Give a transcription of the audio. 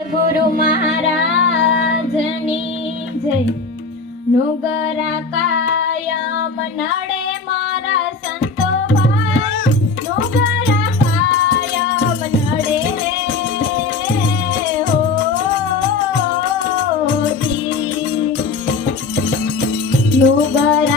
ગુરુ મહારાજની જય નુગરા કાયમ નડે મારા સંતો ભાઈ નુગરા કાયમ નડે રે હો નુગરા